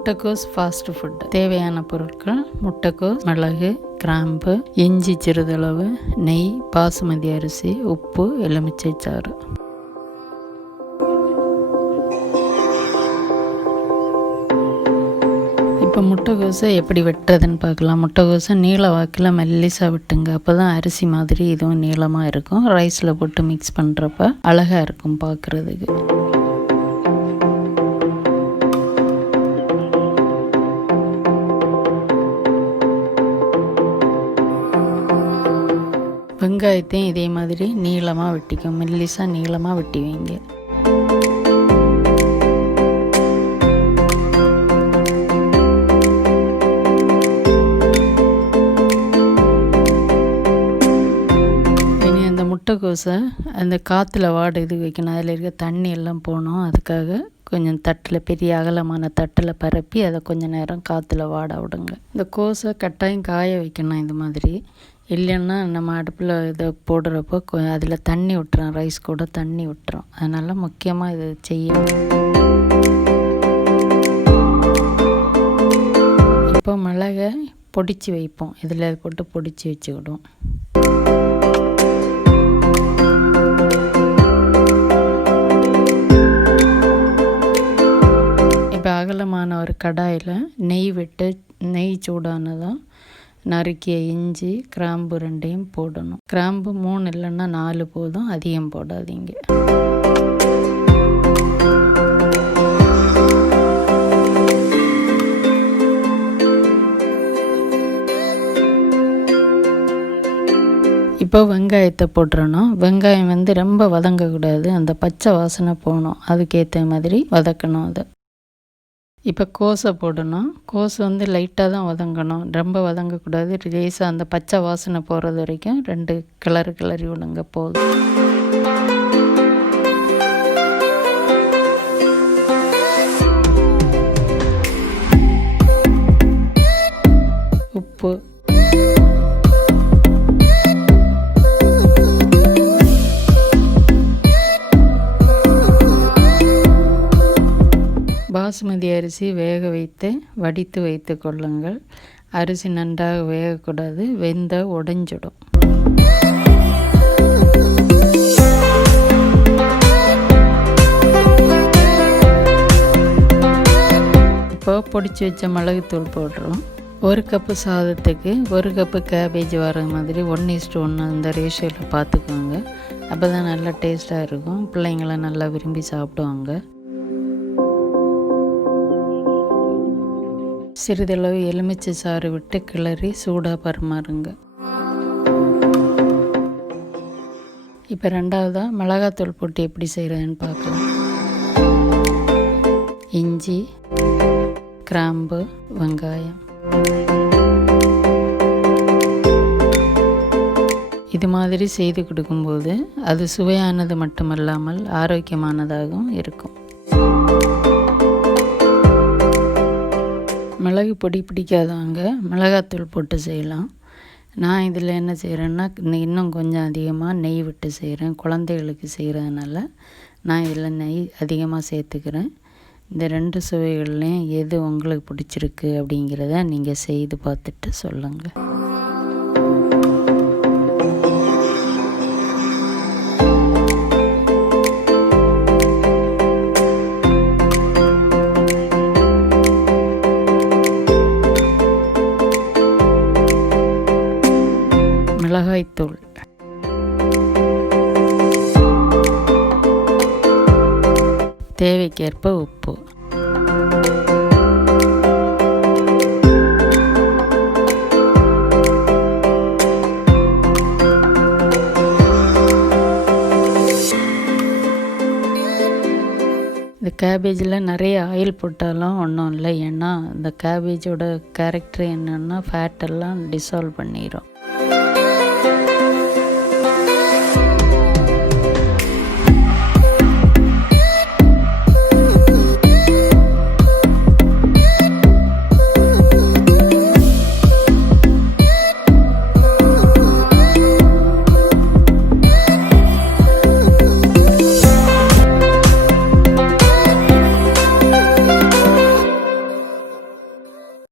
முட்டைக்கோஸ் fast food. தேவையான பொருட்கள்: முட்டைக்கோஸ், மிளகு, கிராம்பு, இஞ்சி சிறிதளவு, நெய், பாசுமதி அரிசி, உப்பு, எலுமிச்சை சாறு. இப்போ முட்டைக்கோஸை எப்படி வெட்டுறதுன்னு பார்க்கலாம். முட்டைக்கோஸை நீள வாக்கில் மெல்லிசாக விட்டுங்க. அப்போ தான் அரிசி மாதிரி இதுவும் நீளமாக இருக்கும். ரைஸில் போட்டு மிக்ஸ் பண்ணுறப்ப அழகாக இருக்கும் பார்க்குறதுக்கு. வெங்காயத்தையும் இதே மாதிரி நீளமாக வெட்டிக்கும். மெல்லிசாக நீளமாக வெட்டி வைங்க. முட்டைக்கோஸை அந்த காற்றுல இது வைக்கணும். அதில் இருக்க தண்ணி எல்லாம் போகணும். அதுக்காக கொஞ்சம் தட்டில், பெரிய அகலமான தட்டில் பரப்பி அதை கொஞ்சம் நேரம் காற்றுல வாட விடுங்க. இந்த கோஸை கட்டாயம் காய வைக்கணும் இது மாதிரி. இல்லைன்னா நம்ம அடுப்பில் இதை போடுறப்போ அதில் தண்ணி விட்டுறோம், ரைஸ் கூட தண்ணி விட்டுறோம். அதனால் முக்கியமாக இது செய்யணும். இப்போ மிளகை பொடிச்சு வைப்போம். இதில் போட்டு பொடிச்சு வச்சுக்கிடுவோம். இப்போ அகலமான ஒரு கடாயில் நெய் விட்டு, நெய் சூடானதும் நறுக்கிய இஞ்சி, கிராம்பு 2 போடணும். கிராம்பு 3 இல்லைன்னா 4 போதும், அதிகம் போடாதீங்க. இப்போ வெங்காயத்தை போட்டுறணும். வெங்காயம் ரொம்ப வதங்கக்கூடாது, அந்த பச்சை வாசனை போகணும். அதுக்கேற்ற மாதிரி வதக்கணும் அதை. இப்போ கோஸை போடணும். கோஸ் லைட்டாக தான் வதங்கணும், ரொம்ப வதங்கக்கூடாது. லேசாக அந்த பச்சை வாசனை போகிறது வரைக்கும் 2 கிளறி விடுங்க போதும். உப்பு, பாசுமதி அரிசி வேக வைத்து வடித்து வைத்து கொள்ளுங்கள். அரிசி நன்றாக வேகக்கூடாது, வெந்த உடைஞ்சிடும். இப்போ பொடிச்சு வச்ச மிளகுத்தூள் போடுறோம். 1 கப்பு சாதத்துக்கு 1 கப்பு கேபேஜ் வர மாதிரி 1:1 அந்த ரேஷியோவில் பார்த்துக்கோங்க. அப்போ தான் நல்லா டேஸ்ட்டாக இருக்கும். பிள்ளைங்களாம் நல்லா விரும்பி சாப்பிடுவாங்க. சிறிதளவு எலுமிச்சை சாறு விட்டு கிளறி சூடாக பரிமாறுங்க. இப்போ 2வதாக மிளகாத்தூள் போட்டு எப்படி செய்கிறதுன்னு பார்க்கலாம். இஞ்சி, கிராம்பு, வெங்காயம். இது மாதிரி செய்து கொடுக்கும்போது அது சுவையானது மட்டுமல்லாமல் ஆரோக்கியமானதாகவும் இருக்கும். மிளகு பொடி பிடிக்காதவங்க மிளகாத்தூள் போட்டு செய்யலாம். நான் இதில் என்ன செய்கிறேன்னா, இன்னும் கொஞ்சம் அதிகமாக நெய் விட்டு செய்கிறேன். குழந்தைகளுக்கு செய்கிறதுனால நான் இதில் நெய் அதிகமாக சேர்த்துக்கிறேன். இந்த 2 சுவைகள்லையும் எது உங்களுக்கு பிடிச்சிருக்கு அப்படிங்கிறத நீங்கள் செய்து பார்த்துட்டு சொல்லுங்கள். மிளகாய்த்தூள், தேவைக்கேற்ப உப்பு, இந்த கேபேஜில் நிறைய ஆயில் போட்டாலும் ஒன்றும் இல்லை. ஏன்னா இந்த கேபேஜோட கேரக்டர் என்னென்னா ஃபேட்டெல்லாம் டிசால்வ் பண்ணிடும்.